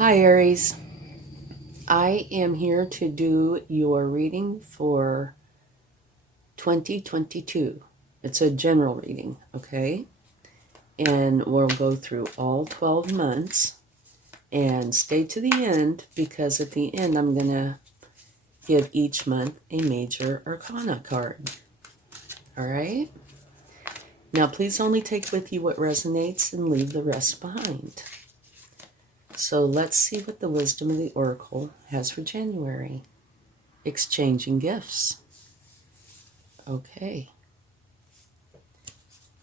Hi Aries, I am here to do your reading for 2022. It's a general reading, okay? And we'll go through all 12 months and stay to the end because at the end I'm going to give each month a major arcana card. All right? Now please only take with you what resonates and leave the rest behind. So let's see what the wisdom of the oracle has for January. Exchanging gifts. Okay.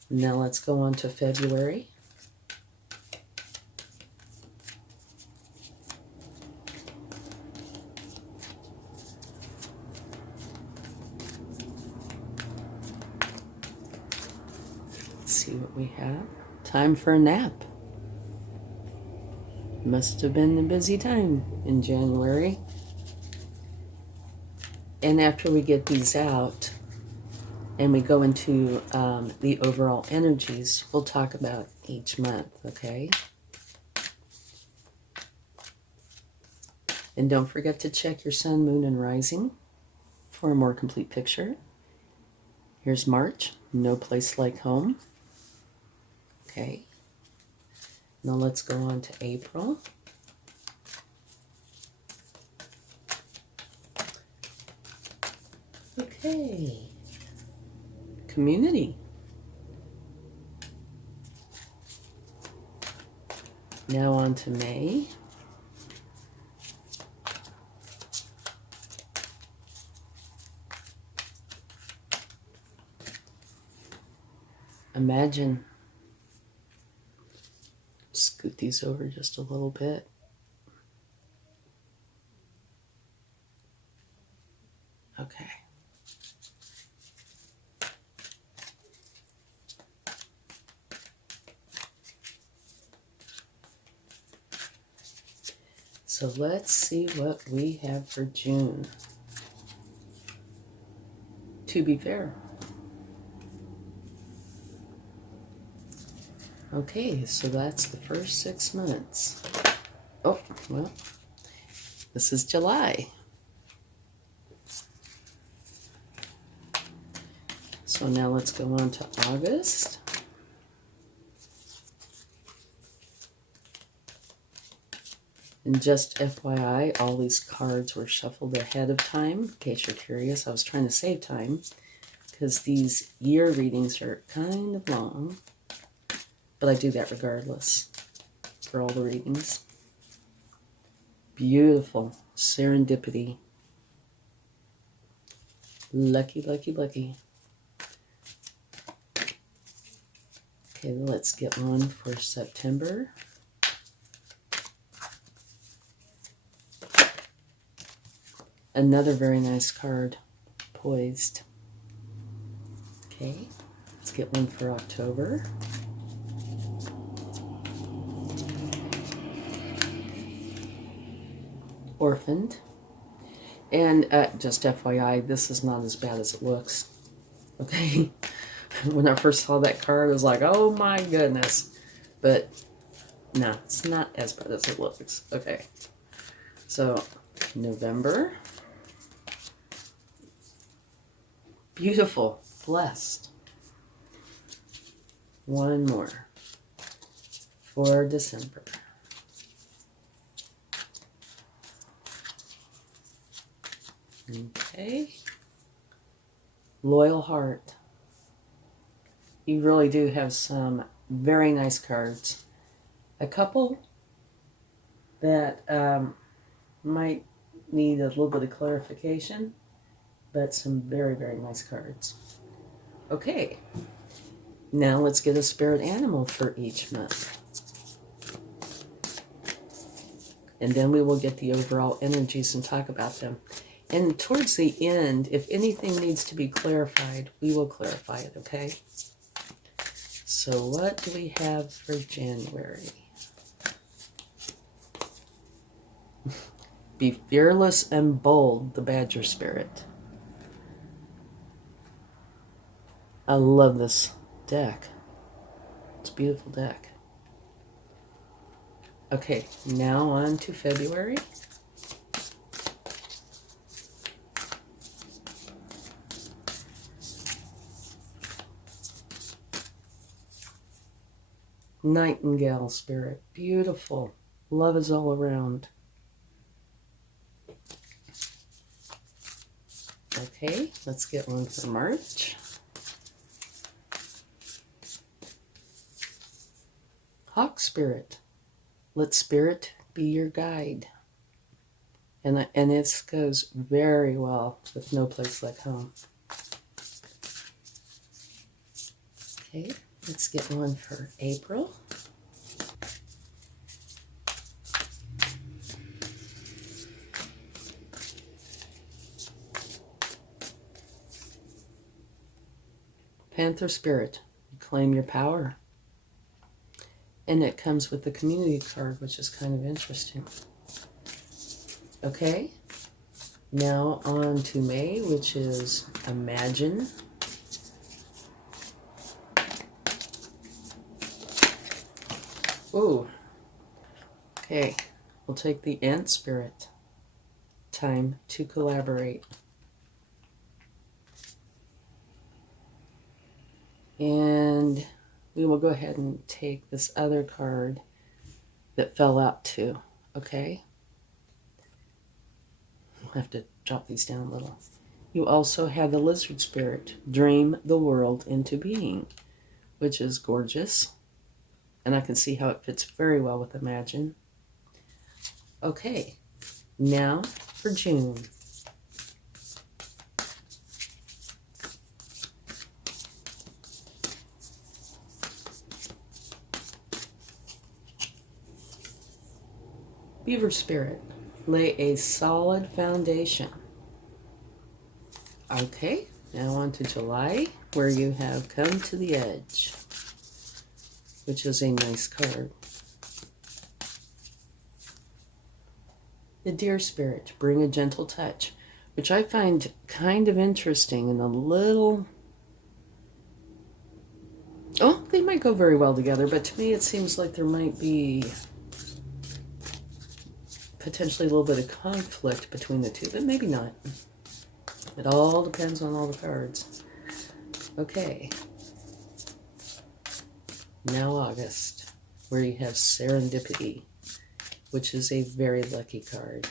Now let's go on to February. Let's see what we have. Time for a nap. Must have been a busy time in January. And after we get these out and we go into the overall energies, we'll talk about each month, okay? And don't forget to check your sun, moon, and rising for a more complete picture. Here's March, no place like home. Okay. Now let's go on to April. Okay. Community. Now on to May. Imagine. Scoot these over just a little bit. Okay. So let's see what we have for June. To be fair. Okay, so that's the first 6 months. Oh, well, this is July. So now let's go on to August. And just FYI, all these cards were shuffled ahead of time. In case you're curious, I was trying to save time because these year readings are kind of long. But I do that regardless for all the readings. Beautiful. Serendipity. Lucky, lucky, lucky. Okay, let's get one for September. Another very nice card. Poised. Okay, let's get one for October. Orphaned. And just FYI, this is not as bad as it looks. Okay? When I first saw that card, I was like, oh my goodness. But no, it's not as bad as it looks. Okay. So, November. Beautiful. Blessed. One more. For December. Okay. Loyal Heart. You really do have some very nice cards. A couple that might need a little bit of clarification, but some very, very nice cards. Okay. Now let's get a spirit animal for each month. And then we will get the overall energies and talk about them. And towards the end, if anything needs to be clarified, we will clarify it, okay? So what do we have for January? Be fearless and bold, the Badger Spirit. I love this deck. It's a beautiful deck. Okay, now on to February. Nightingale spirit. Beautiful. Love is all around. Okay, let's get one for March. Hawk spirit. Let spirit be your guide. And this goes very well with No Place Like Home. Okay, let's get one for April. Panther spirit. Claim your power. And it comes with the community card, which is kind of interesting. Okay, now on to May, which is Imagine. Ooh. Okay, we'll take the Ant spirit. Time to collaborate. And we will go ahead and take this other card that fell out too, okay? We'll have to drop these down a little. You also have the Lizard spirit, dream the world into being, which is gorgeous. And I can see how it fits very well with Imagine. Okay, now for June. Beaver spirit, lay a solid foundation. Okay, now on to July, where you have Come to the Edge, which is a nice card. The Deer spirit, bring a gentle touch, which I find kind of interesting and a little... Oh, they might go very well together, but to me it seems like there might be potentially a little bit of conflict between the two, but maybe not. It all depends on all the cards. Okay. Now August, where you have Serendipity, which is a very lucky card.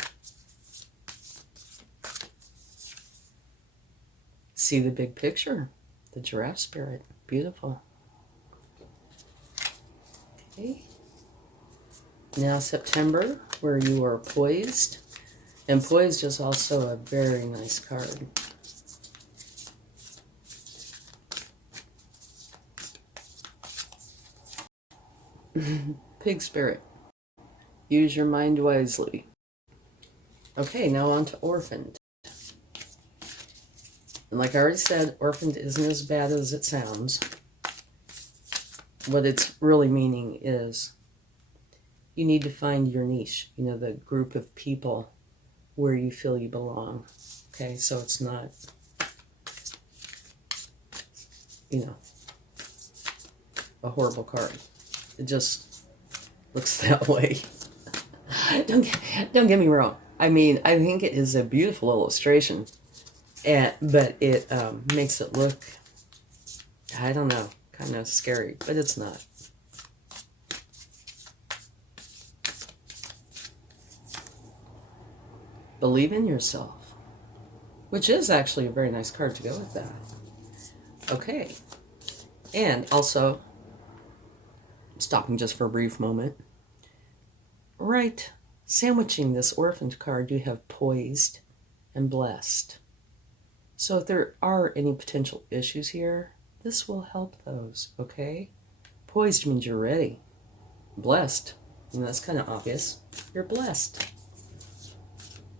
See the big picture, the Giraffe spirit, beautiful. Okay. Now September, where you are Poised. And Poised is also a very nice card. Pig spirit. Use your mind wisely. Okay, now on to Orphaned. And like I already said, Orphaned isn't as bad as it sounds. What it's really meaning is you need to find your niche, you know, the group of people where you feel you belong. Okay, so it's not, you know, a horrible card. It just looks that way. Don't get me wrong. I mean, I think it is a beautiful illustration, but it makes it look, I don't know, kind of scary, but it's not. Believe in yourself, which is actually a very nice card to go with that. Okay, and also, stopping just for a brief moment, right, sandwiching this Orphaned card, you have Poised and Blessed. So if there are any potential issues here, this will help those, okay? Poised means you're ready. Blessed, and that's kind of obvious, you're blessed.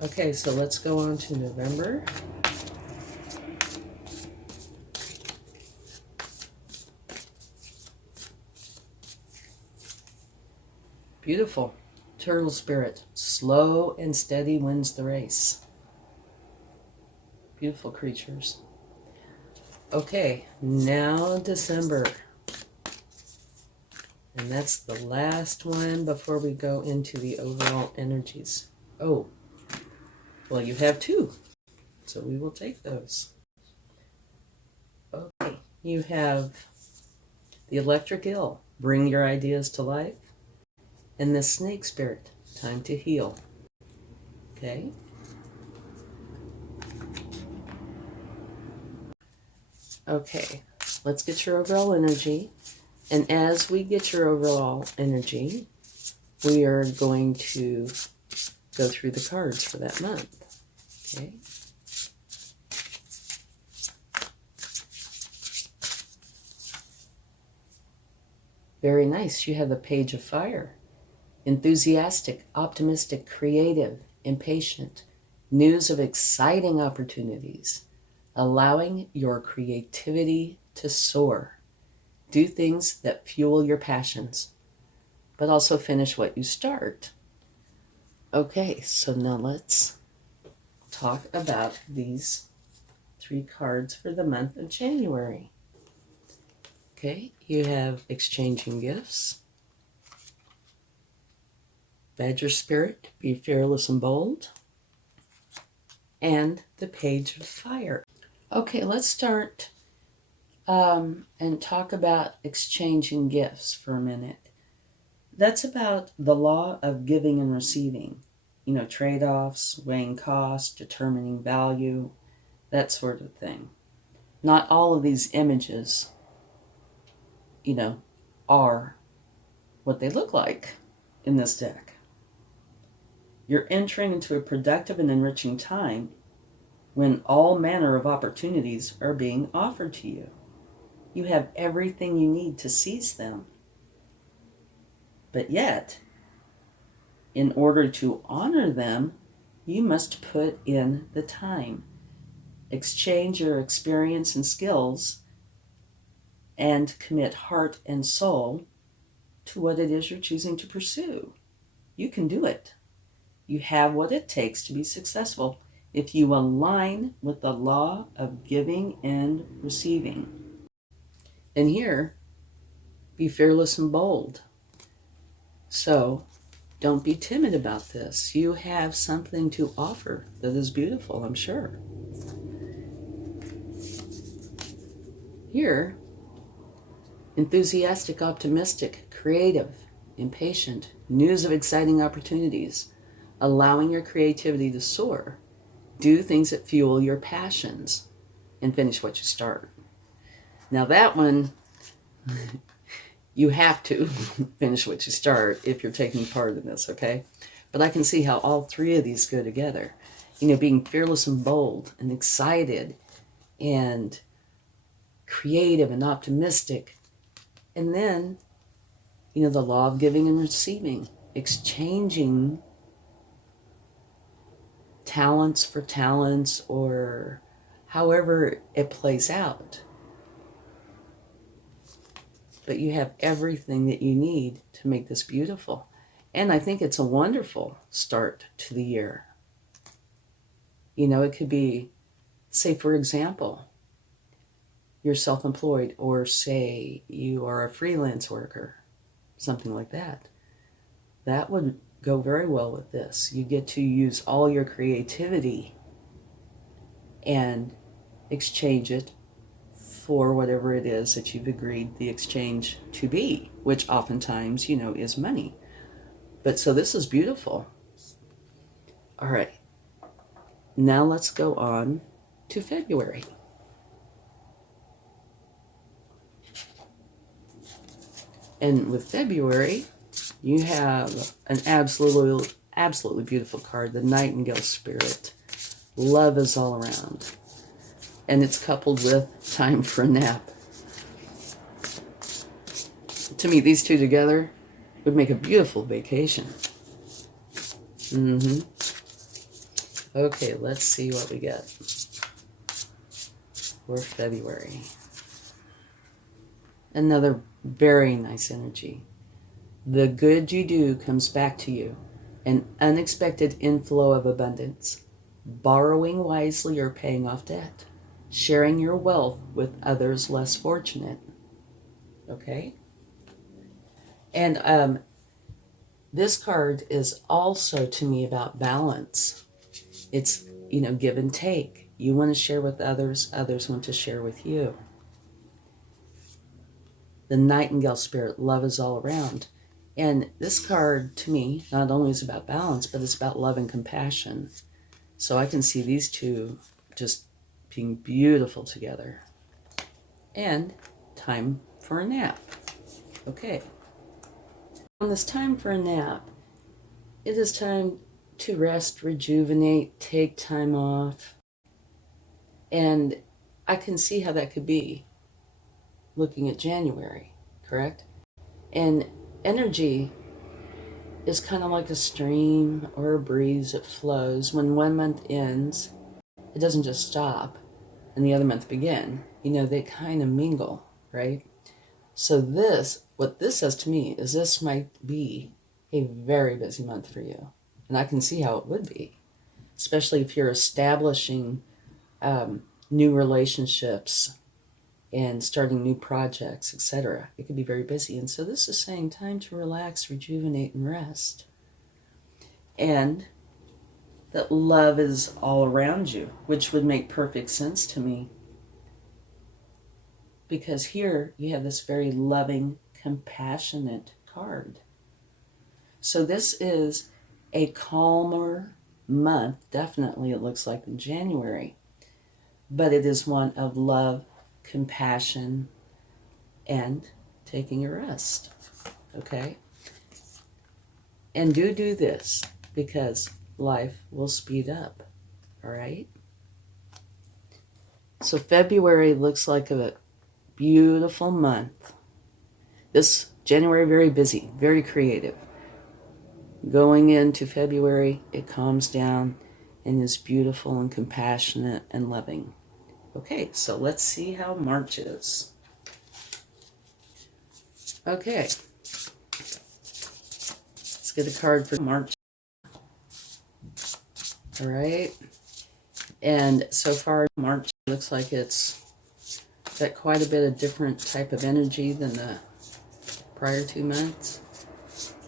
Okay, so let's go on to November. Beautiful. Turtle spirit, slow and steady wins the race. Beautiful creatures. Okay, now December. And that's the last one before we go into the overall energies. Oh, well, you have two, so we will take those. Okay, you have the electric eel, bring your ideas to life, and the snake spirit, time to heal. Okay? Okay, let's get your overall energy. And as we get your overall energy, we are going to go through the cards for that month. Okay? Very nice. You have the Page of Fire. Enthusiastic, optimistic, creative, impatient. News of exciting opportunities. Allowing your creativity to soar. Do things that fuel your passions, but also finish what you start. Okay, so now let's talk about these three cards for the month of January. Okay, you have Exchanging Gifts, Badger Spirit, Be Fearless and Bold, and the Page of Fire. Okay, let's start and talk about exchanging gifts for a minute. That's about the law of giving and receiving. You know, trade-offs, weighing costs, determining value, that sort of thing. Not all of these images, are what they look like in this deck. You're entering into a productive and enriching time when all manner of opportunities are being offered to you. You have everything you need to seize them. But yet, in order to honor them, you must put in the time. Exchange your experience and skills and commit heart and soul to what it is you're choosing to pursue. You can do it. You have what it takes to be successful if you align with the law of giving and receiving. And here, be fearless and bold. So, don't be timid about this. You have something to offer that is beautiful, I'm sure. Here, enthusiastic, optimistic, creative, impatient, news of exciting opportunities, allowing your creativity to soar, do things that fuel your passions, and finish what you start. Now that one, you have to finish what you start if you're taking part in this, okay? But I can see how all three of these go together. Being fearless and bold and excited and creative and optimistic. And then, the law of giving and receiving, exchanging talents for talents or however it plays out. But you have everything that you need to make this beautiful. And I think it's a wonderful start to the year. It could be, say, for example, you're self-employed, or say you are a freelance worker, something like that. That would go very well with this. You get to use all your creativity and exchange it for whatever it is that you've agreed the exchange to be, which oftentimes, is money. But so this is beautiful. All right. Now let's go on to February. And with February, you have an absolutely beautiful card, the Nightingale Spirit. Love is all around. And it's coupled with time for a nap. To me, these two together would make a beautiful vacation. Okay, let's see what we get for February. Another very nice energy. The good you do comes back to you. An unexpected inflow of abundance. Borrowing wisely or paying off debt. Sharing your wealth with others less fortunate. Okay? And this card is also to me about balance. It's, give and take. You want to share with others, others want to share with you. The Nightingale spirit, love is all around. And this card, to me, not only is about balance, but it's about love and compassion. So I can see these two just being beautiful together. And time for a nap. Okay. On this time for a nap, it is time to rest, rejuvenate, take time off. And I can see how that could be looking at January, correct? And energy is kind of like a stream or a breeze that flows. When one month ends, it doesn't just stop and the other month begin. They kind of mingle, right? So what this says to me is this might be a very busy month for you. And I can see how it would be, especially if you're establishing new relationships and starting new projects, etc. It could be very busy. And so this is saying time to relax, rejuvenate, and rest. And that love is all around you, which would make perfect sense to me. Because here you have this very loving, compassionate card. So this is a calmer month, definitely it looks like in January. But it is one of love, compassion, and taking a rest. Okay? And do this because life will speed up. All right? So February looks like a beautiful month. This January, very busy, very creative. Going into February, it calms down and is beautiful and compassionate and loving. Okay, so let's see how March is. Okay. Let's get a card for March. All right. And so far, March looks like it's got quite a bit of different type of energy than the prior 2 months.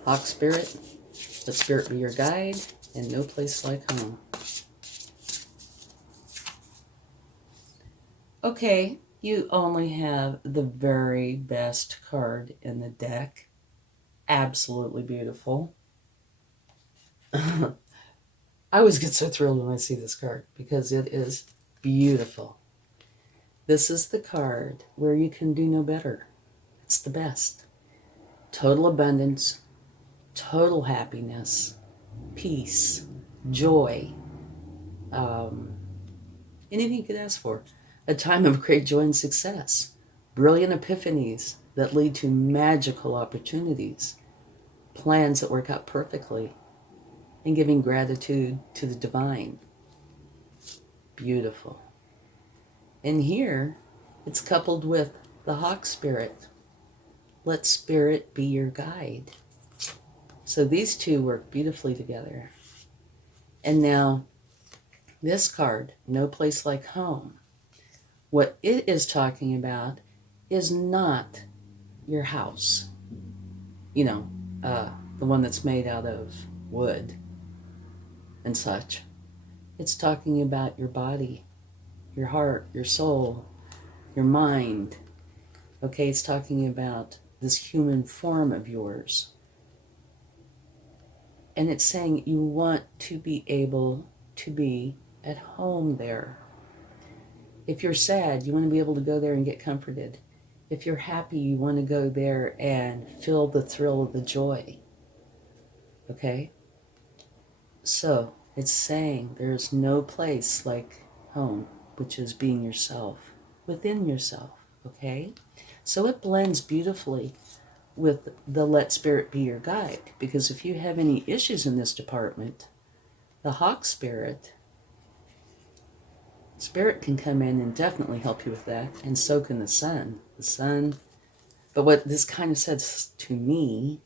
Hawk spirit, let spirit be your guide, and no place like home. Okay, you only have the very best card in the deck. Absolutely beautiful. I always get so thrilled when I see this card because it is beautiful. This is the card where you can do no better. It's the best. Total abundance, total happiness, peace, joy, anything you could ask for. A time of great joy and success, brilliant epiphanies that lead to magical opportunities, plans that work out perfectly, and giving gratitude to the divine. Beautiful. And here, it's coupled with the hawk spirit. Let spirit be your guide. So these two work beautifully together. And now, this card, No Place Like Home, what it is talking about is not your house. The one that's made out of wood and such. It's talking about your body, your heart, your soul, your mind. Okay, it's talking about this human form of yours. And it's saying you want to be able to be at home there. If you're sad, you want to be able to go there and get comforted. If you're happy, you want to go there and feel the thrill of the joy. Okay? So, it's saying there's no place like home, which is being yourself, within yourself. Okay? So it blends beautifully with the let spirit be your guide. Because if you have any issues in this department, the hawk spirit can come in and definitely help you with that, and so can the sun. But what this kind of says to me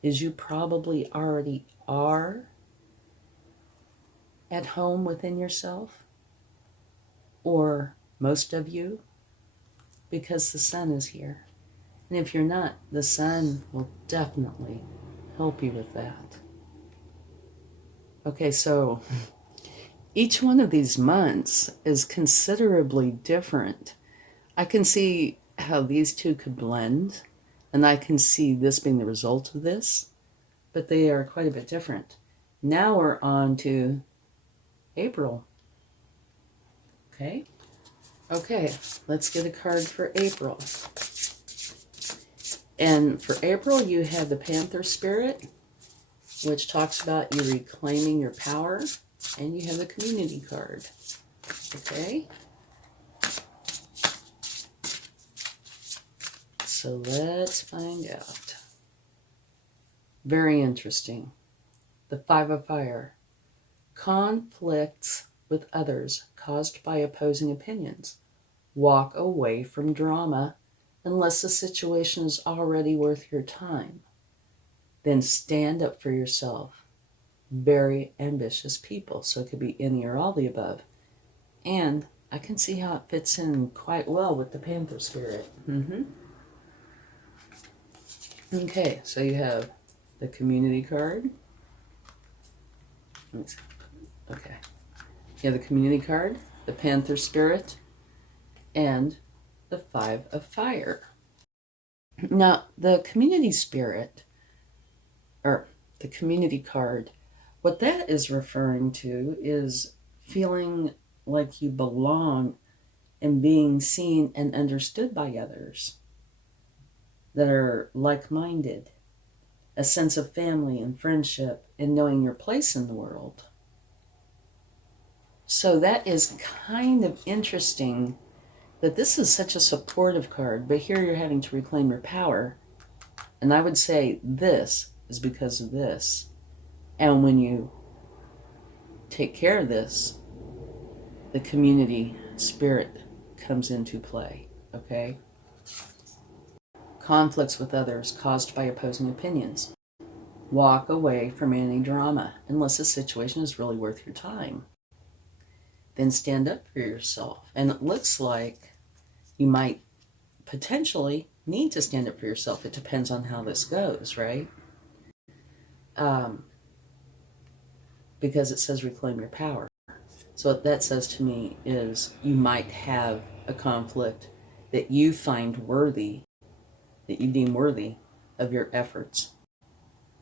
is you probably already are at home within yourself, or most of you, because the sun is here. And if you're not, the sun will definitely help you with that. Okay, so each one of these months is considerably different. I can see how these two could blend, and I can see this being the result of this, but they are quite a bit different. Now we're on to April. Okay? Okay, let's get a card for April. And for April, you have the Panther Spirit, which talks about you reclaiming your power, and you have the Community card. Okay? So let's find out. Very interesting. The Five of Fire. Conflicts with others caused by opposing opinions. Walk away from drama unless the situation is already worth your time. Then stand up for yourself. Very ambitious people, so it could be any or all the above. And I can see how it fits in quite well with the Panther Spirit. Okay, so you have the Community card. Okay. You have the Community card, the Panther Spirit, and the Five of Fire. Now, the Community Spirit, or the Community card, what that is referring to is feeling like you belong and being seen and understood by others that are like-minded, a sense of family and friendship and knowing your place in the world. So that is kind of interesting that this is such a supportive card, but here you're having to reclaim your power. And I would say this is because of this. And when you take care of this, the Community Spirit comes into play, okay? Conflicts with others caused by opposing opinions. Walk away from any drama unless the situation is really worth your time. Then stand up for yourself. And it looks like you might potentially need to stand up for yourself. It depends on how this goes, right? Because it says reclaim your power. So what that says to me is you might have a conflict that you find worthy, that you deem worthy of your efforts.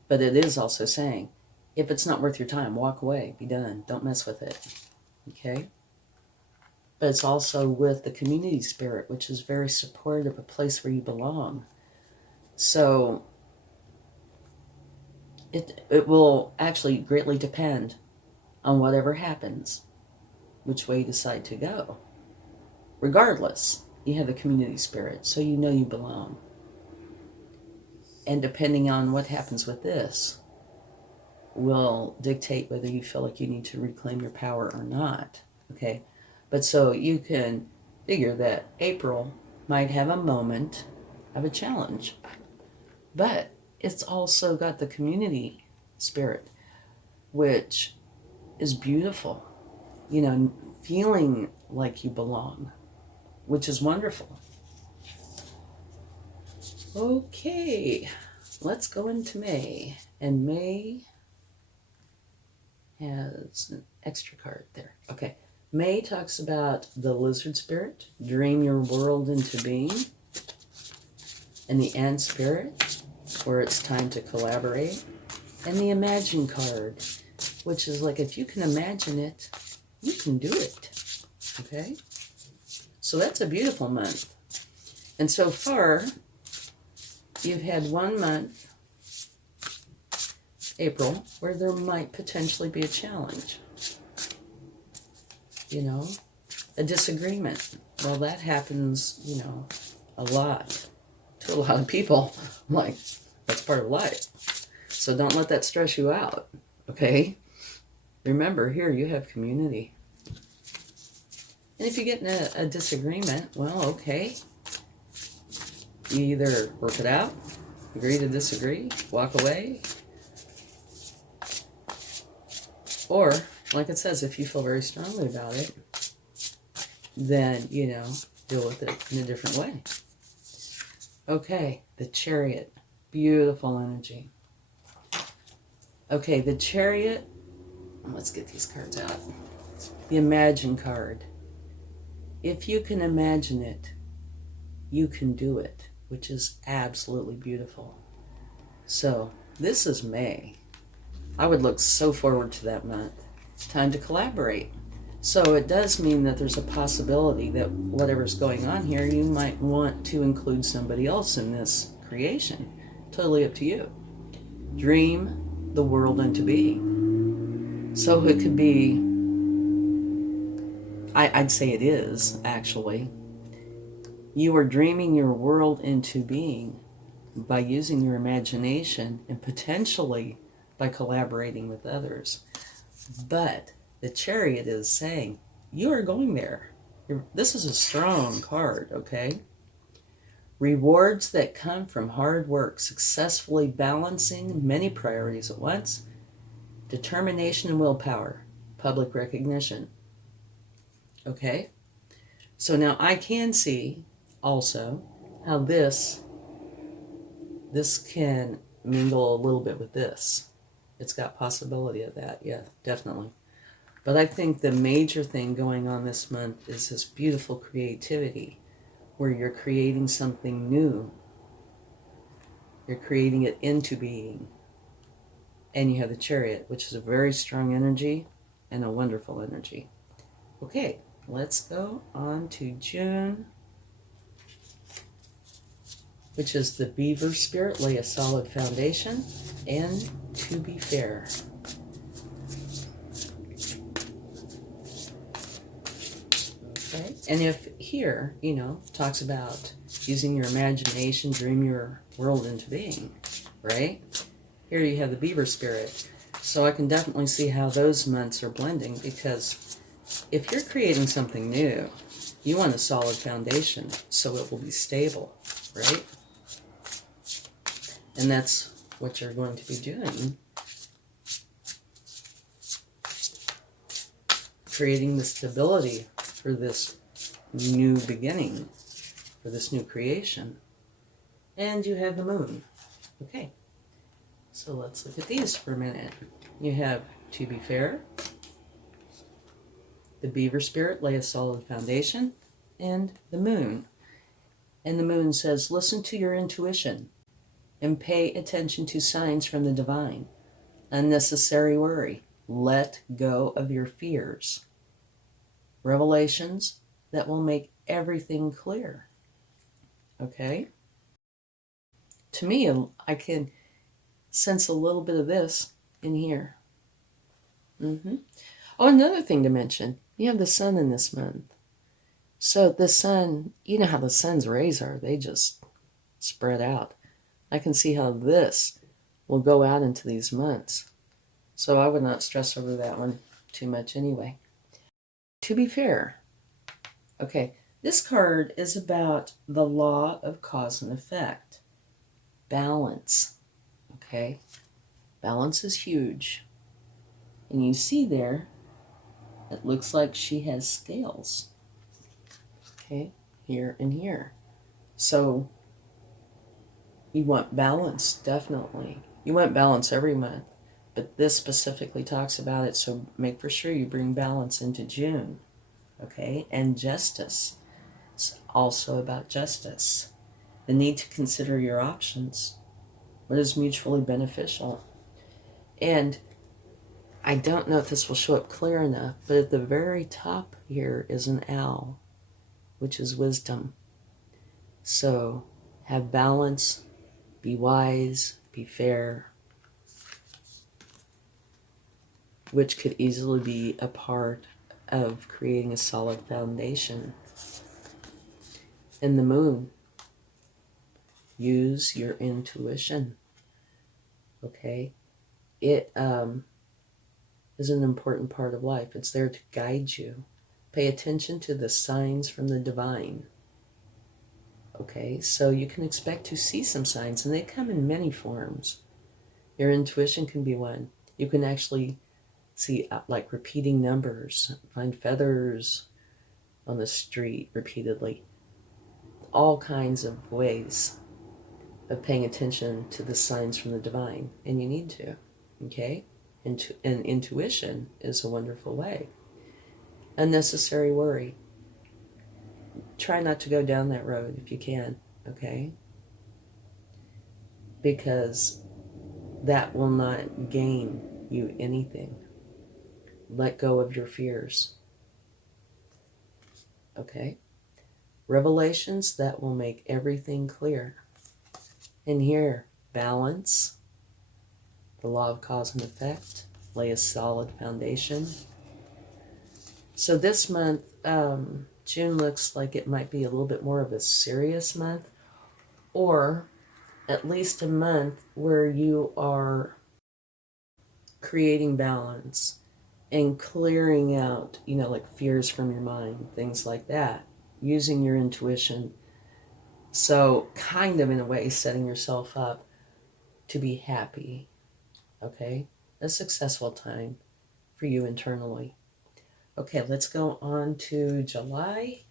But it is also saying, if it's not worth your time, walk away, be done, don't mess with it. Okay? But it's also with the Community Spirit, which is very supportive, a place where you belong. So it will actually greatly depend on whatever happens, which way you decide to go. Regardless, you have the Community Spirit, so you know you belong. And depending on what happens with this will dictate whether you feel like you need to reclaim your power or not. Okay? But so you can figure that April might have a moment of a challenge. But it's also got the Community Spirit, which is beautiful. You know, feeling like you belong, which is wonderful. Okay, let's go into May. And May has an extra card there. Okay, May talks about the Lizard Spirit, dream your world into being, and the Ant Spirit, where it's time to collaborate, and the Imagine card, which is like if you can imagine it, you can do it. Okay? So that's a beautiful month. And so far, you've had 1 month, April, where there might potentially be a challenge. You know, a disagreement. Well, that happens, you know, a lot to a lot of people. Like, that's part of life. So don't let that stress you out, okay? Remember, here you have community. And if you get in a disagreement, well, okay. You either work it out, agree to disagree, walk away, or, like it says, if you feel very strongly about it, then, you know, deal with it in a different way. Okay, the Chariot. Beautiful energy. Okay, the Chariot. Let's get these cards out. The Imagine card. If you can imagine it, you can do it, which is absolutely beautiful. So, this is May. I would look so forward to that month. Time to collaborate. So it does mean that there's a possibility that whatever's going on here, you might want to include somebody else in this creation. Totally up to you. Dream the world into being. So it could be, I'd say it is, actually. You are dreaming your world into being by using your imagination and potentially by collaborating with others. But the Chariot is saying, you are going there. This is a strong card, okay? Rewards that come from hard work, successfully balancing many priorities at once, determination and willpower, public recognition. Okay? So now I can see also how this can mingle a little bit with this. It's got possibility of that, yeah, definitely. But I think the major thing going on this month is this beautiful creativity where you're creating something new. You're creating it into being. And you have the Chariot, which is a very strong energy and a wonderful energy. Okay, let's go on to June, which is the Beaver Spirit, lay a solid foundation, and to be fair. Okay. And if here, talks about using your imagination, dream your world into being, right? Here you have the Beaver Spirit. So I can definitely see how those months are blending, because if you're creating something new, you want a solid foundation so it will be stable, right? And that's what you're going to be doing. Creating the stability for this new beginning, for this new creation. And you have the Moon. Okay, so let's look at these for a minute. You have to be fair, the Beaver Spirit, lay a solid foundation, and the Moon. And the Moon says, listen to your intuition and pay attention to signs from the divine. Unnecessary worry. Let go of your fears. Revelations that will make everything clear. Okay? To me, I can sense a little bit of this in here. Oh, another thing to mention, you have the sun in this month. So the sun, you know how the sun's rays are, they just spread out. I can see how this will go out into these months. So I would not stress over that one too much anyway. To be fair, okay, this card is about the law of cause and effect. Balance, okay? Balance is huge. And you see there, it looks like she has scales. Okay, here and here. So you want balance, definitely. You want balance every month, but this specifically talks about it, so make for sure you bring balance into June. Okay, and justice. It's also about justice. The need to consider your options. What is mutually beneficial? And I don't know if this will show up clear enough, but at the very top here is an owl, which is wisdom. So have balance, be wise, be fair, which could easily be a part of creating a solid foundation. And the Moon, use your intuition. Okay? It is an important part of life. It's there to guide you. Pay attention to the signs from the divine. Okay, so you can expect to see some signs, and they come in many forms. Your intuition can be one. You can actually see like repeating numbers, find feathers on the street repeatedly. All kinds of ways of paying attention to the signs from the divine, and you need to, okay? And intuition is a wonderful way. Unnecessary worry. Try not to go down that road if you can, okay? Because that will not gain you anything. Let go of your fears, okay? Revelations that will make everything clear. And here, balance, the law of cause and effect, lay a solid foundation. So this month, June looks like it might be a little bit more of a serious month, or at least a month where you are creating balance and clearing out, like fears from your mind, things like that, using your intuition. So kind of in a way setting yourself up to be happy, okay? A successful time for you internally. Okay, let's go on to July.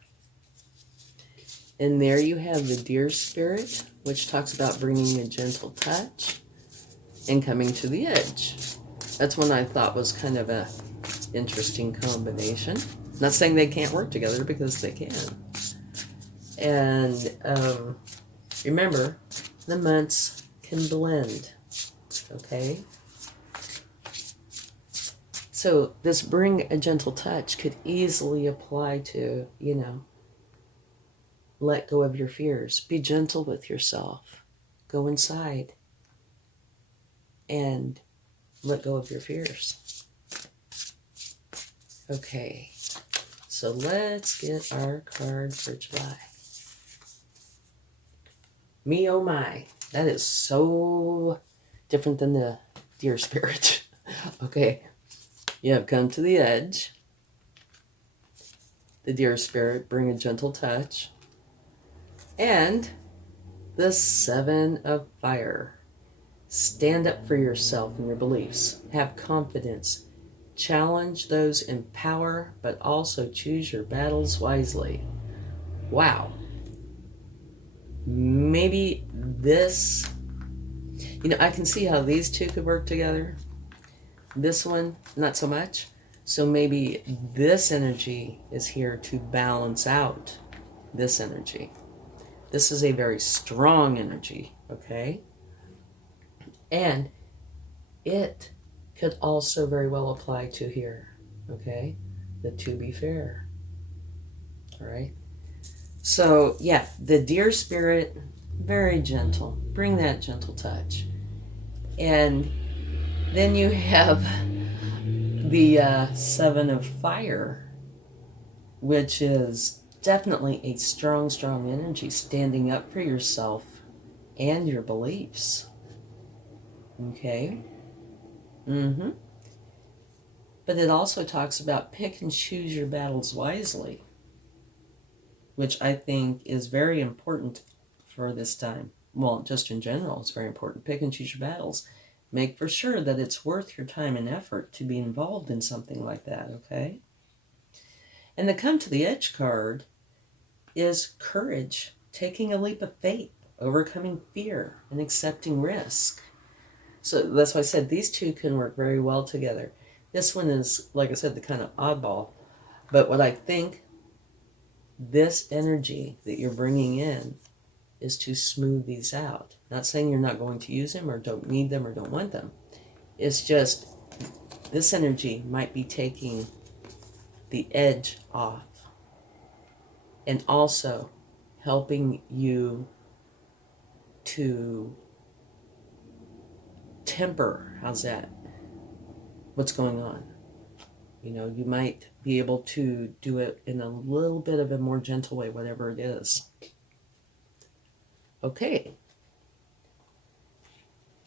And there you have the Deer Spirit, which talks about bringing a gentle touch and coming to the edge. That's one I thought was kind of a interesting combination. Not saying they can't work together, because they can. And remember, the months can blend, okay? So this bring a gentle touch could easily apply to, let go of your fears. Be gentle with yourself. Go inside and let go of your fears. Okay, so let's get our card for July. Me, oh my, that is so different than the Deer Spirit. Okay, you have come to the edge. The Deer Spirit, bring a gentle touch. And the Seven of Fire. Stand up for yourself and your beliefs. Have confidence. Challenge those in power, but also choose your battles wisely. Wow. Maybe this, I can see how these two could work together. This one, not so much. So maybe this energy is here to balance out this energy. This is a very strong energy, okay? And it could also very well apply to here, okay? The to be fair, all right? So, yeah, the Deer Spirit, very gentle. Bring that gentle touch. And then you have the Seven of Fire, which is definitely a strong, strong energy, standing up for yourself and your beliefs. Okay? But it also talks about pick and choose your battles wisely, which I think is very important for this time. Well, just in general, it's very important. Pick and choose your battles. Make for sure that it's worth your time and effort to be involved in something like that, okay? And the Come to the Edge card is courage, taking a leap of faith, overcoming fear, and accepting risk. So that's why I said these two can work very well together. This one is, like I said, the kind of oddball. But what I think this energy that you're bringing in is to smooth these out. Not saying you're not going to use them or don't need them or don't want them. It's just this energy might be taking the edge off and also helping you to temper, how's that, what's going on. You might be able to do it in a little bit of a more gentle way, whatever it is. Okay.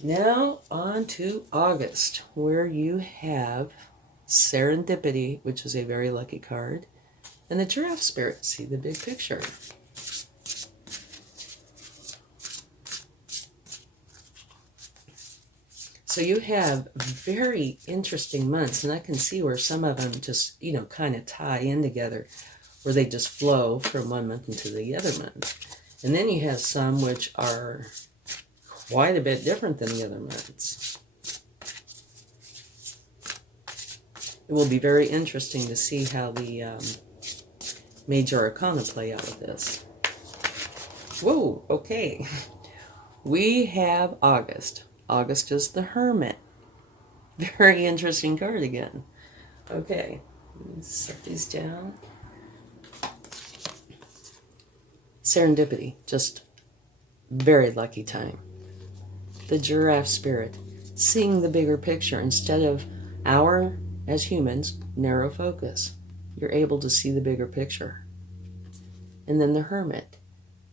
Now on to August, where you have Serendipity, which is a very lucky card, and the Giraffe Spirit. See the big picture. So you have very interesting months, and I can see where some of them just, kind of tie in together, where they just flow from one month into the other month. And then you have some which are quite a bit different than the other months. It will be very interesting to see how the major arcana play out with this. Whoa, okay. We have August. August is the Hermit. Very interesting card again. Okay, set these down. Serendipity, just very lucky time. The giraffe spirit, seeing the bigger picture instead of our, as humans, narrow focus. You're able to see the bigger picture. And then the Hermit,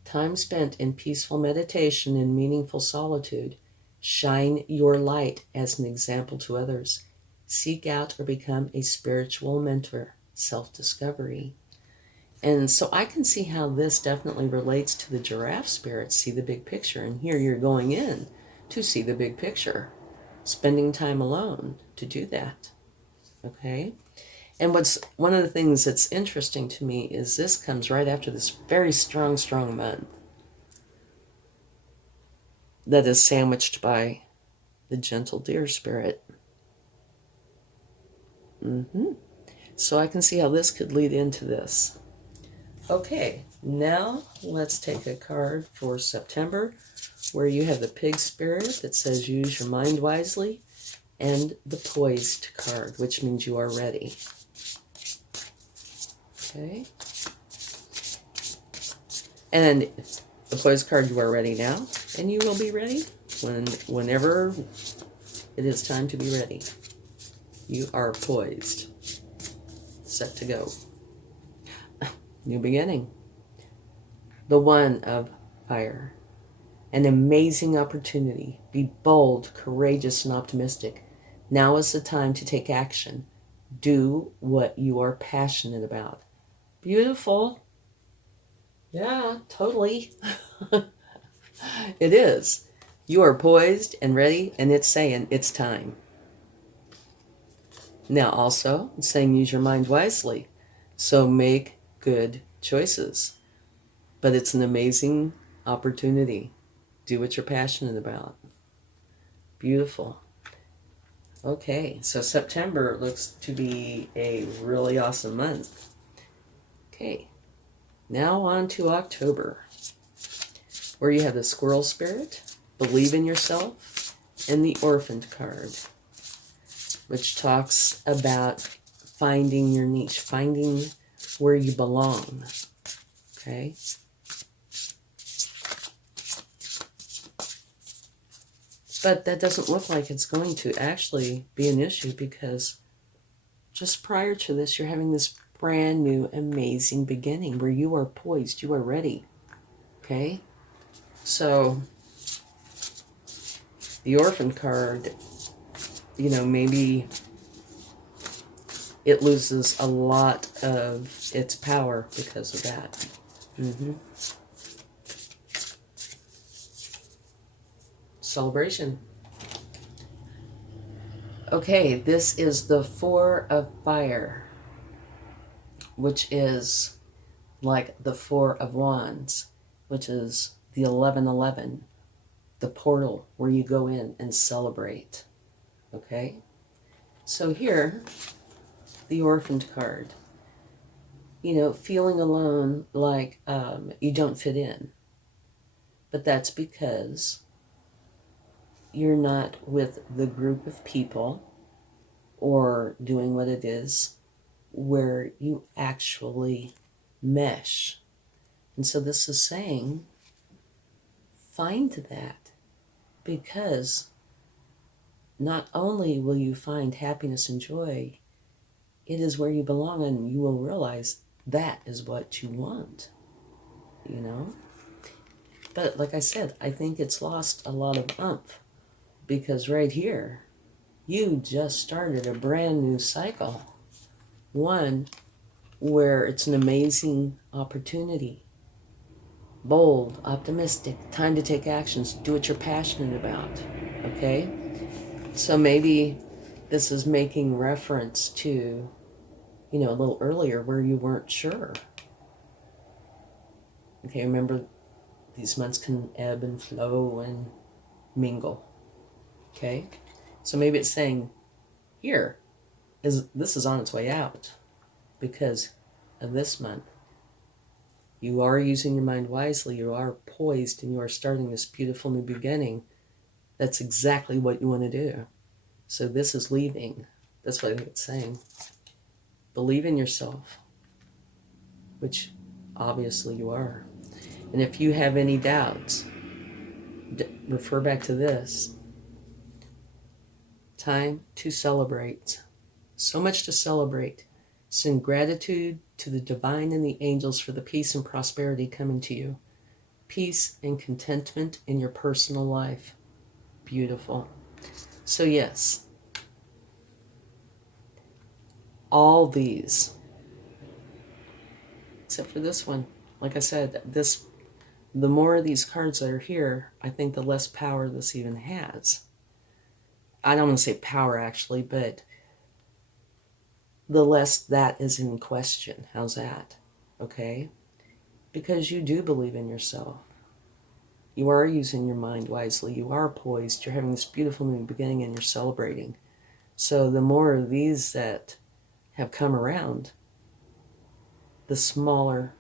time spent in peaceful meditation and meaningful solitude. Shine your light as an example to others. Seek out or become a spiritual mentor. Self-discovery. And so I can see how this definitely relates to the giraffe spirit, see the big picture. And here you're going in to see the big picture. Spending time alone to do that. Okay? And what's one of the things that's interesting to me is this comes right after this very strong month that is sandwiched by the gentle deer spirit. So I can see how this could lead into this. Okay, now let's take a card for September where you have the pig spirit that says use your mind wisely, and the poised card, which means you are ready. Okay. And the poised card, you are ready now, and you will be ready whenever it is time to be ready. You are poised, set to go. New beginning. The one of fire. An amazing opportunity. Be bold, courageous, and optimistic. Now is the time to take action. Do what you are passionate about. Beautiful. Yeah, totally. It is. You are poised and ready, and it's saying it's time. Now also, it's saying use your mind wisely. So make good choices. But it's an amazing opportunity. Do what you're passionate about. Beautiful. Okay, so September looks to be a really awesome month. Okay, now on to October, where you have the squirrel spirit, believe in yourself, and the Orphan Card, which talks about finding your niche, finding where you belong. Okay? But that doesn't look like it's going to actually be an issue, because just prior to this, you're having this brand new, amazing beginning where you are poised, you are ready. Okay? So, the Orphan Card, maybe it loses a lot of its power because of that. Celebration. Okay, this is the Four of Fire, which is like the Four of Wands, which is the 1111, the portal where you go in and celebrate. Okay? So here, the Orphaned card. Feeling alone, like you don't fit in. But that's because you're not with the group of people or doing what it is where you actually mesh. And so this is saying, find that, because not only will you find happiness and joy, it is where you belong, and you will realize that is what you want, But like I said, I think it's lost a lot of oomph, because right here, you just started a brand new cycle. One where it's an amazing opportunity. Bold, optimistic, time to take actions, do what you're passionate about, okay? So maybe this is making reference to, a little earlier where you weren't sure. Okay, remember, these months can ebb and flow, and mingle. Okay? So maybe it's saying this is on its way out because of this month. You are using your mind wisely. You are poised and you are starting this beautiful new beginning. That's exactly what you want to do. So this is leaving. That's what I think it's saying. Believe in yourself, which obviously you are. And if you have any doubts, refer back to this. Time to celebrate. So much to celebrate. Send gratitude to the divine and the angels for the peace and prosperity coming to you. Peace and contentment in your personal life. Beautiful. So yes, all these, except for this one, like I said, the more of these cards that are here, I think the less power this even has. I don't want to say power actually, but the less that is in question. How's that? Okay? Because you do believe in yourself. You are using your mind wisely. You are poised. You're having this beautiful new beginning and you're celebrating. So the more of these that have come around, the smaller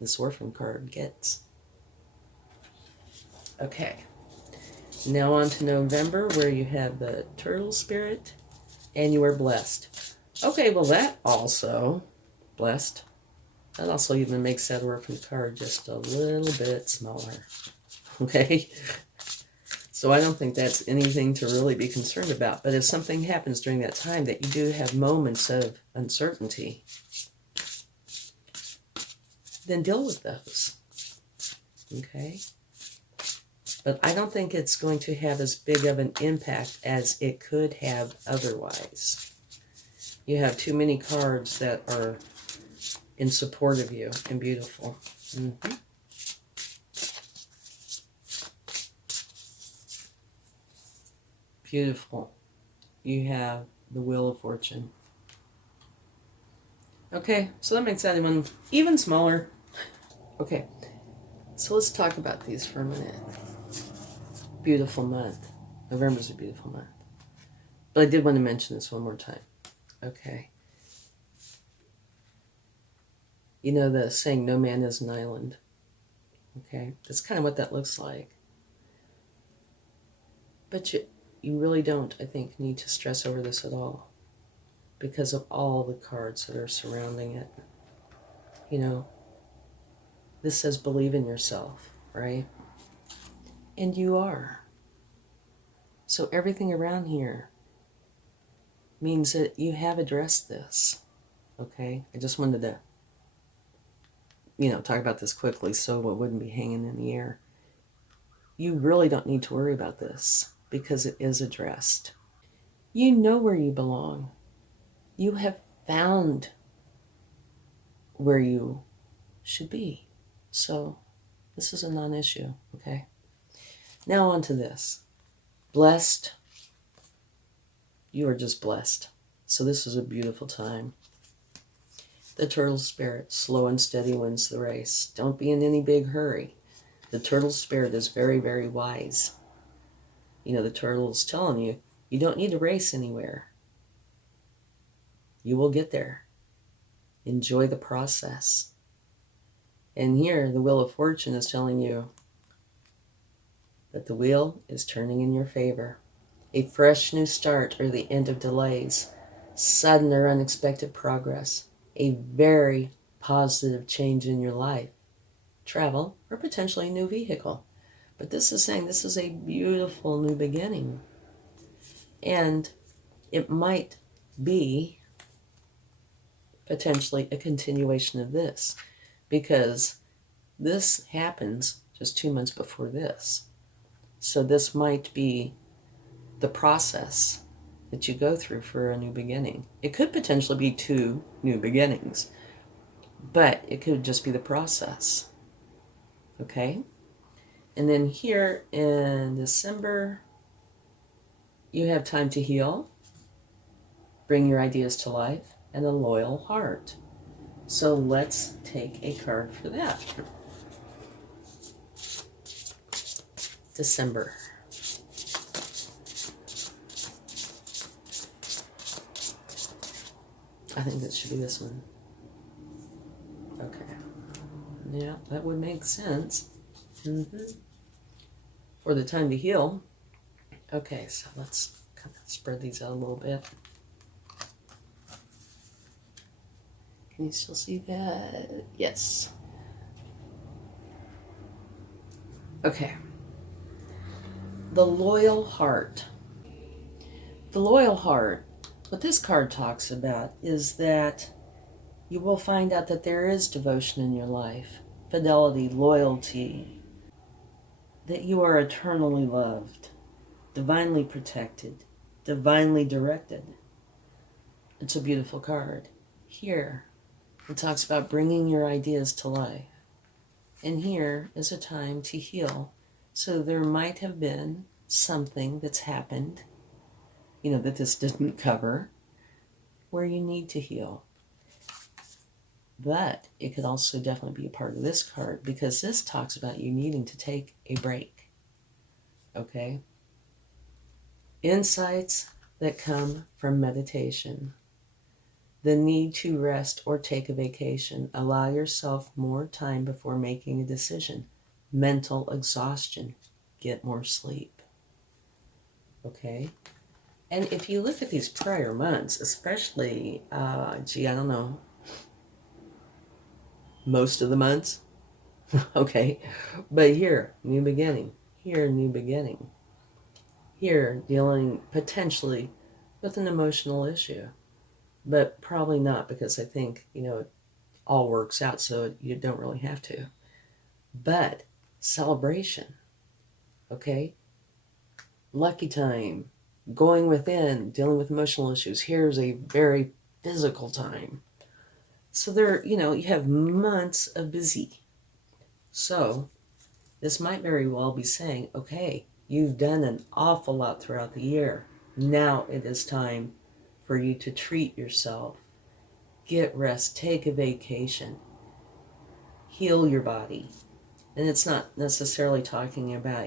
this Orphan card gets. Okay. Now on to November, where you have the Turtle Spirit and you are blessed. Okay, well that also, blessed, that also even makes that Orphan card just a little bit smaller. Okay? So I don't think that's anything to really be concerned about. But if something happens during that time that you do have moments of uncertainty, then deal with those. Okay? But I don't think it's going to have as big of an impact as it could have otherwise. You have too many cards that are in support of you and beautiful. Mm-hmm. Beautiful. You have the Wheel of Fortune. Okay, so that makes that one even smaller. Okay, so let's talk about these for a minute. Beautiful month. November's a beautiful month. But I did want to mention this one more time. Okay. You know the saying, no man is an island. Okay, that's kind of what that looks like. But you really don't, I think, need to stress over this at all because of all the cards that are surrounding it. You know, this says believe in yourself, right? And you are. So everything around here means that you have addressed this, okay? I just wanted to, talk about this quickly so it wouldn't be hanging in the air. You really don't need to worry about this because it is addressed. You know where you belong. You have found where you should be. So this is a non-issue, okay? Now on to this. Blessed. You are just blessed. So this is a beautiful time. The Turtle Spirit, slow and steady wins the race. Don't be in any big hurry. The Turtle Spirit is very, very wise. The turtle's telling you, you don't need to race anywhere. You will get there. Enjoy the process. And here, the Wheel of Fortune is telling you that the wheel is turning in your favor. A fresh new start or the end of delays. Sudden or unexpected progress. A very positive change in your life. Travel or potentially a new vehicle. But this is saying this is a beautiful new beginning. And it might be potentially a continuation of this because this happens just 2 months before this. So this might be the process that you go through for a new beginning. It could potentially be 2 new beginnings, but it could just be the process. Okay? And then here in December, you have time to heal, bring your ideas to life, and a loyal heart. So let's take a card for that. December. I think that should be this one. Okay. Yeah, that would make sense. For the time to heal. Okay, so let's kind of spread these out a little bit. Can you still see that? Yes. Okay. The loyal heart. The loyal heart, what this card talks about is that you will find out that there is devotion in your life, fidelity, loyalty, that you are eternally loved, divinely protected, divinely directed. It's a beautiful card. Here, it talks about bringing your ideas to life. And here is a time to heal. So there might have been something that's happened, that this didn't cover, where you need to heal. But it could also definitely be a part of this card because this talks about you needing to take a break. Okay? Insights that come from meditation. The need to rest or take a vacation. Allow yourself more time before making a decision. Mental exhaustion. Get more sleep. Okay? And if you look at these prior months, especially, I don't know, most of the months, okay, but here, new beginning, here, new beginning, here, dealing potentially with an emotional issue, but probably not because I think, it all works out so you don't really have to. But celebration, okay, lucky time, going within, dealing with emotional issues. Here's a very physical time. So there, you have months of busy. So this might very well be saying, okay, you've done an awful lot throughout the year. Now it is time for you to treat yourself, get rest, take a vacation, heal your body. And it's not necessarily talking about,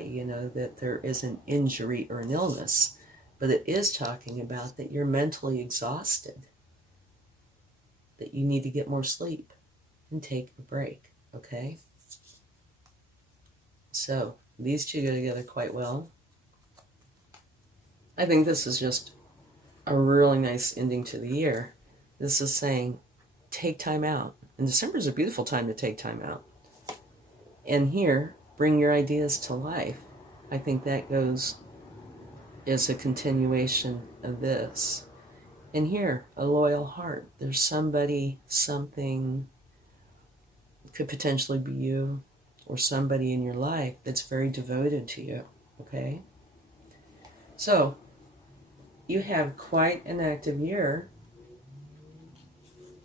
that there is an injury or an illness, but it is talking about that you're mentally exhausted, that you need to get more sleep and take a break, okay? So these two go together quite well. I think this is just a really nice ending to the year. This is saying, take time out. And December is a beautiful time to take time out. And here, bring your ideas to life. I think that goes as a continuation of this. And here, a loyal heart. There's somebody, something, could potentially be you or somebody in your life that's very devoted to you, okay? So, you have quite an active year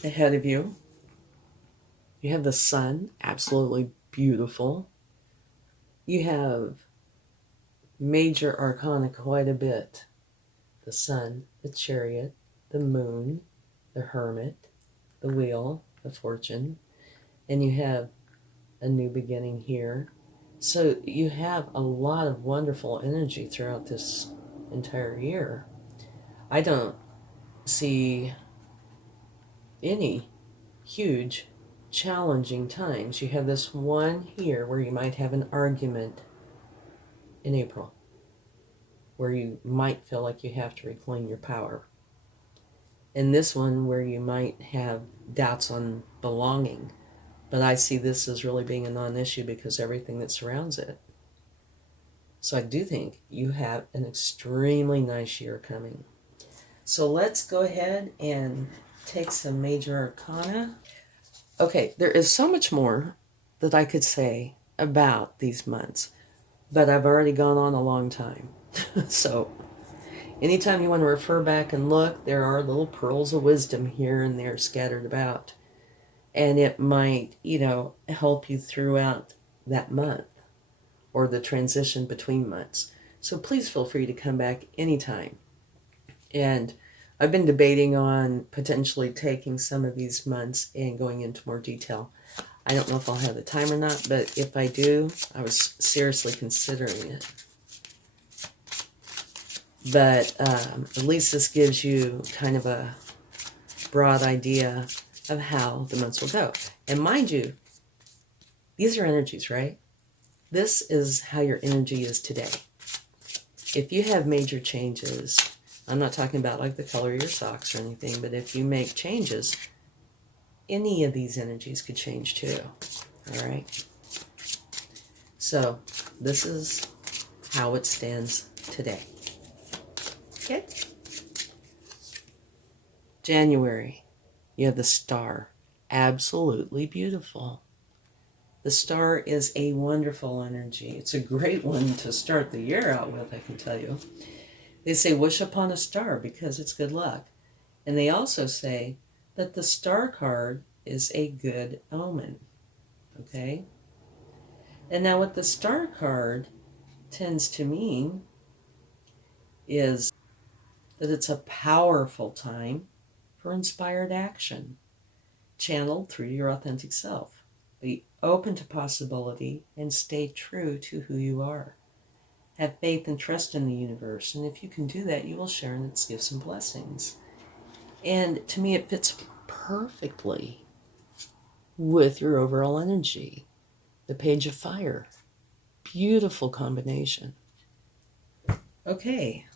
ahead of you. You have the sun, absolutely beautiful. You have major arcana quite a bit. The sun, the Chariot, the moon, the Hermit, the wheel, the fortune, and you have a new beginning here. So you have a lot of wonderful energy throughout this entire year. I don't see any huge challenging times. You have this one here where you might have an argument in April, where you might feel like you have to reclaim your power. And this one where you might have doubts on belonging. But I see this as really being a non-issue because everything that surrounds it. So I do think you have an extremely nice year coming. So let's go ahead and take some major arcana. Okay, there is so much more that I could say about these months, but I've already gone on a long time. So anytime you want to refer back and look, there are little pearls of wisdom here and there scattered about. And it might, help you throughout that month or the transition between months. So please feel free to come back anytime. And I've been debating on potentially taking some of these months and going into more detail. I don't know if I'll have the time or not, but if I do, I was seriously considering it. But at least this gives you kind of a broad idea of how the months will go. And mind you, these are energies, right? This is how your energy is today. If you have major changes, I'm not talking about like the color of your socks or anything, but if you make changes, any of these energies could change too. All right? So this is how it stands today. Okay? January, you have the star. Absolutely beautiful. The star is a wonderful energy. It's a great one to start the year out with, I can tell you. They say wish upon a star because it's good luck. And they also say that the star card is a good omen. Okay? And now what the star card tends to mean is that it's a powerful time for inspired action, channeled through your authentic self. Be open to possibility and stay true to who you are. Have faith and trust in the universe, and if you can do that, you will share in its gifts and blessings. And to me, it fits perfectly with your overall energy. The Page of Fire. Beautiful combination. Okay,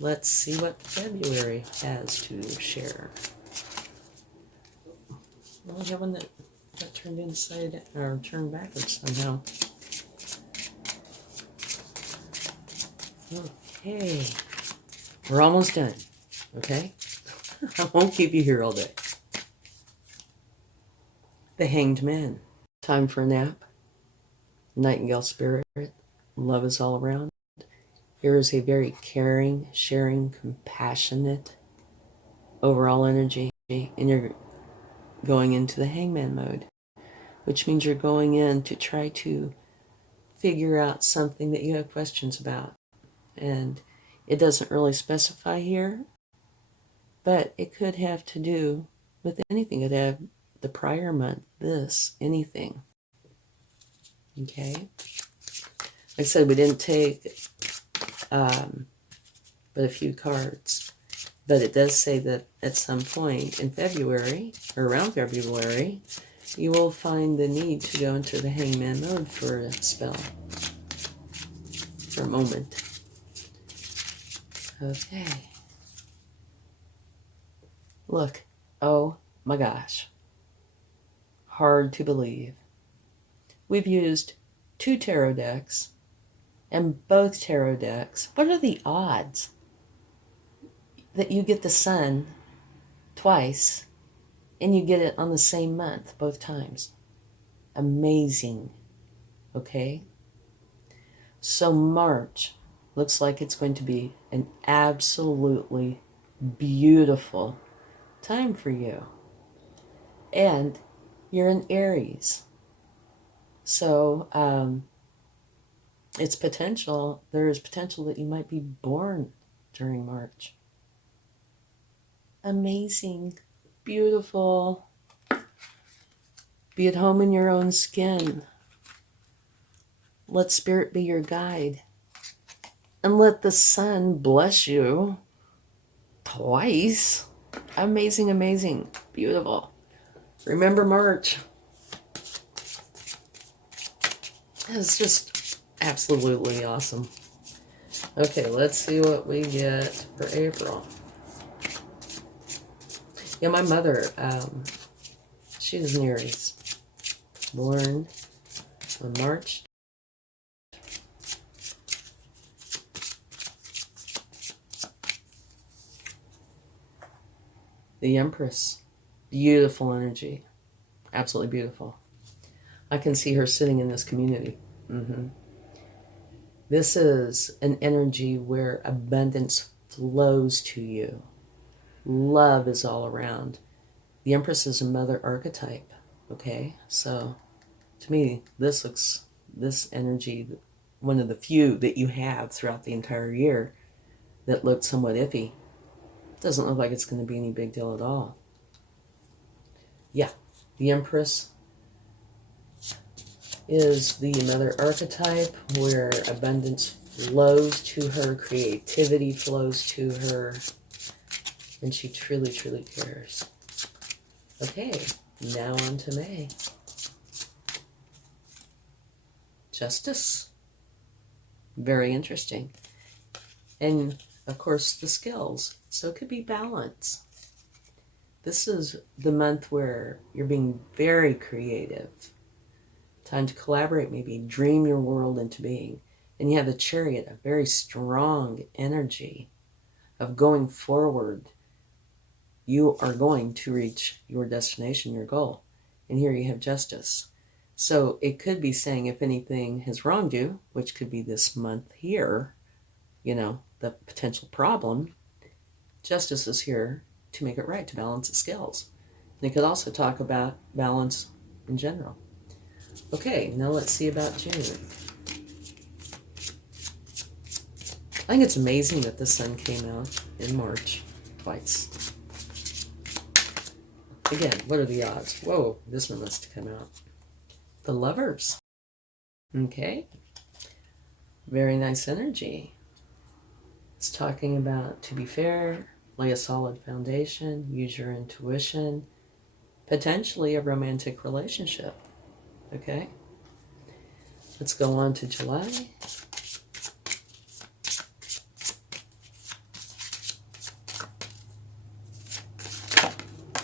let's see what February has to share. Well, I have one that got turned inside or turned backwards somehow. Okay, we're almost done. Okay, I won't keep you here all day. The Hanged Man. Time for a nap. Nightingale spirit. Love is all around. Here is a very caring, sharing, compassionate overall energy, and you're going into the hangman mode, which means you're going in to try to figure out something that you have questions about. And it doesn't really specify here, but it could have to do with anything. It could have the prior month, this, anything. Okay? Like I said, we didn't take but a few cards. But it does say that at some point in February, or around February, you will find the need to go into the hangman mode for a spell. For a moment. Okay. Look. Oh my gosh. Hard to believe. We've used 2 tarot decks, and both tarot decks, what are the odds that you get the sun twice and you get it on the same month both times? Amazing. Okay? So March looks like it's going to be an absolutely beautiful time for you. And you're in Aries. So it's potential, there is potential that you might be born during March. Amazing, beautiful. Be at home in your own skin. Let spirit be your guide. And let the sun bless you twice. Amazing, amazing, beautiful. Remember March. It's just absolutely awesome. Okay, let's see what we get for April. Yeah, my mother, she's an Aries. Born on March. The Empress. Beautiful energy. Absolutely beautiful. I can see her sitting in this community. This is an energy where abundance flows to you. Love is all around. The Empress is a mother archetype. Okay, so to me, this energy, one of the few that you have throughout the entire year that looked somewhat iffy. Doesn't look like it's going to be any big deal at all. Yeah, the Empress is the mother archetype where abundance flows to her, creativity flows to her, and she truly, truly cares. Okay, now on to May. Justice. Very interesting. And, of course, the skills. So it could be balance. This is the month where you're being very creative. Time to collaborate, maybe dream your world into being. And you have the Chariot, a very strong energy of going forward. You are going to reach your destination, your goal. And here you have Justice. So it could be saying if anything has wronged you, which could be this month here, you know, the potential problem, Justice is here to make it right, to balance the scales. And it could also talk about balance in general. Okay, now let's see about June. I think it's amazing that the sun came out in March twice. Again, what are the odds? Whoa, this one must have come out. The Lovers. Okay. Very nice energy. It's talking about to be fair, lay a solid foundation, use your intuition, potentially a romantic relationship. Okay. Let's go on to July.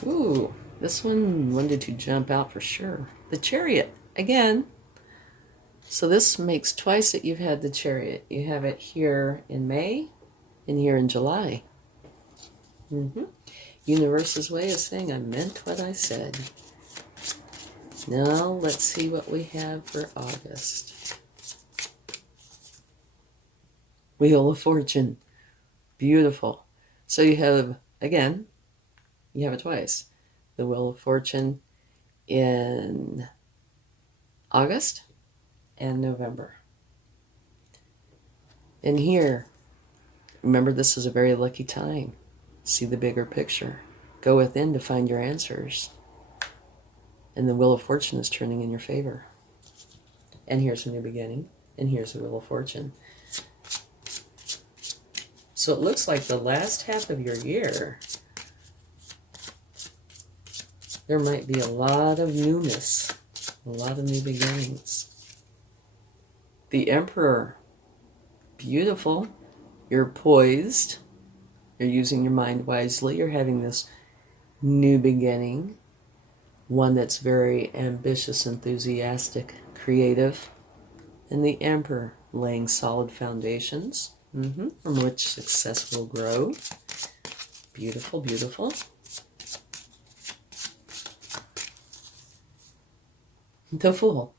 Ooh, this one wanted to jump out for sure. The Chariot, again. So this makes twice that you've had the Chariot. You have it here in May and here in July. Universe's way of saying I meant what I said. Now let's see what we have for August. Wheel of Fortune. Beautiful. So you have, again, you have it twice. The Wheel of Fortune in August and November. And here, remember, this is a very lucky time. See the bigger picture. Go within to find your answers. And the Wheel of Fortune is turning in your favor. And here's a new beginning. And here's the Wheel of Fortune. So it looks like the last half of your year, there might be a lot of newness, a lot of new beginnings. The Emperor, beautiful. You're poised. You're using your mind wisely. You're having this new beginning, one that's very ambitious, enthusiastic, creative. And the Emperor, laying solid foundations from which success will grow. Beautiful, beautiful. The Fool,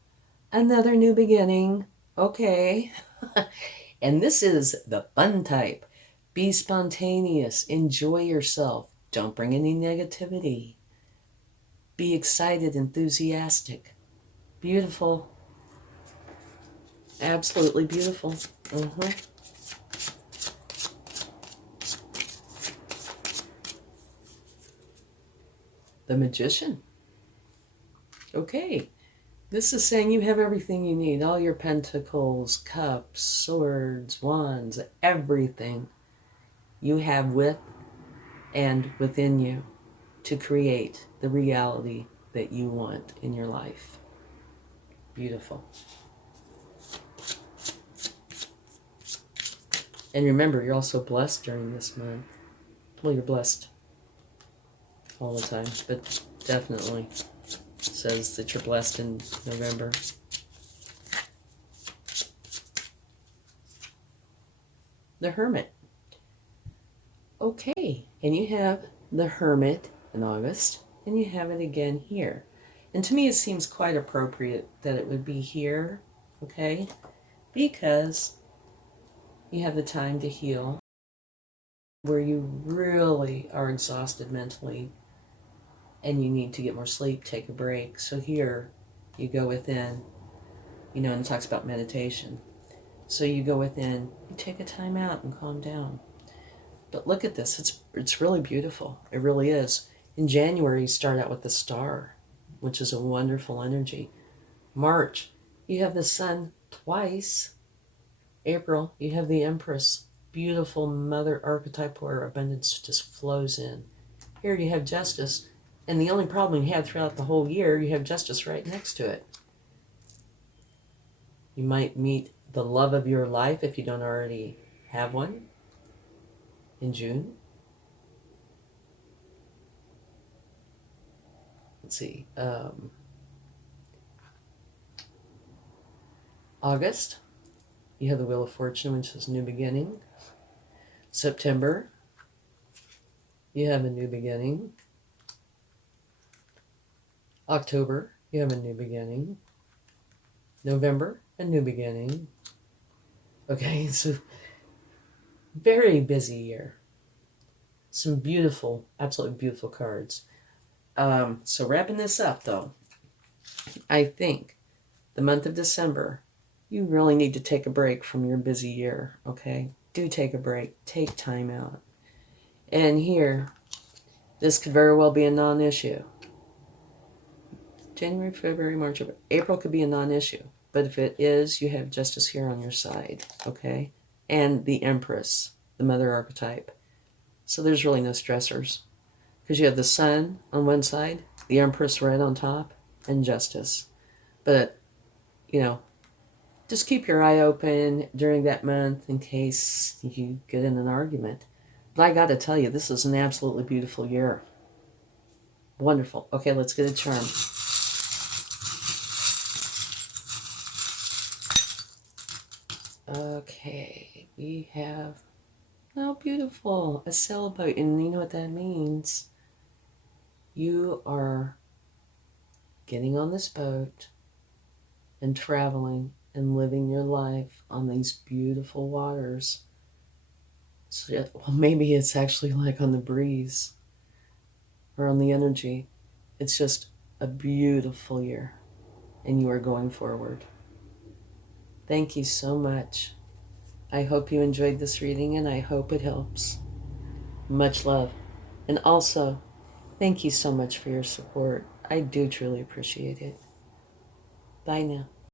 another new beginning. Okay. And this is the fun type. Be spontaneous. Enjoy yourself. Don't bring any negativity. Be excited, enthusiastic. Beautiful. Absolutely beautiful. The Magician. Okay. This is saying you have everything you need. All your pentacles, cups, swords, wands, everything you have with and within you to create the reality that you want in your life. Beautiful. And remember, you're also blessed during this month. Well, you're blessed all the time, but definitely says that you're blessed in November. The Hermit. Okay, and you have the Hermit in August, and you have it again here. And to me, it seems quite appropriate that it would be here, okay? Because you have the time to heal, where you really are exhausted mentally, and you need to get more sleep, take a break. So here, you go within, and it talks about meditation. So you go within, you take a time out and calm down. But look at this, it's really beautiful. It really is. In January, you start out with the Star, which is a wonderful energy. March, you have the Sun twice. April, you have the Empress, beautiful mother archetype where abundance just flows in. Here you have Justice. And the only problem you have throughout the whole year, you have justice right next to it. You might meet the love of your life if you don't already have one in June. Let's see. August, you have the Wheel of Fortune, which is new beginning. September, you have a new beginning. October, you have a new beginning. November, a new beginning. Okay, so very busy year. Some beautiful, absolutely beautiful cards. So wrapping this up, though, I think the month of December, you really need to take a break from your busy year, okay? Do take a break. Take time out. And here, this could very well be a non-issue. January, February, March, April could be a non-issue. But if it is, you have justice here on your side, okay? And the Empress, the mother archetype. So there's really no stressors. Because you have the Sun on one side, the Empress right on top, and justice. But, you know, just keep your eye open during that month in case you get in an argument. But I got to tell you, this is an absolutely beautiful year. Wonderful. Okay, let's get a charm. Okay, we have, oh, beautiful, a sailboat. And you know what that means? You are getting on this boat and traveling and living your life on these beautiful waters. So, well, maybe it's actually like on the breeze or on the energy. It's just a beautiful year, and you are going forward. Thank you so much. I hope you enjoyed this reading, and I hope it helps. Much love. And also, thank you so much for your support. I do truly appreciate it. Bye now.